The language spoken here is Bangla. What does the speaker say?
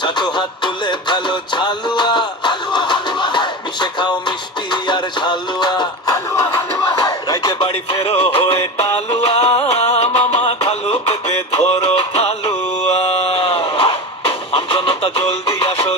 চাটো হাত তুলে ফেলো ঝালুয়া, মিশে খাও মিষ্টি আর ঝালুয়া। রাইতে বাড়ি ফেরো হয়ে টালুয়া, মামা খালু পেতে ধরো থালুয়া। আমজনতা জলদি আসো।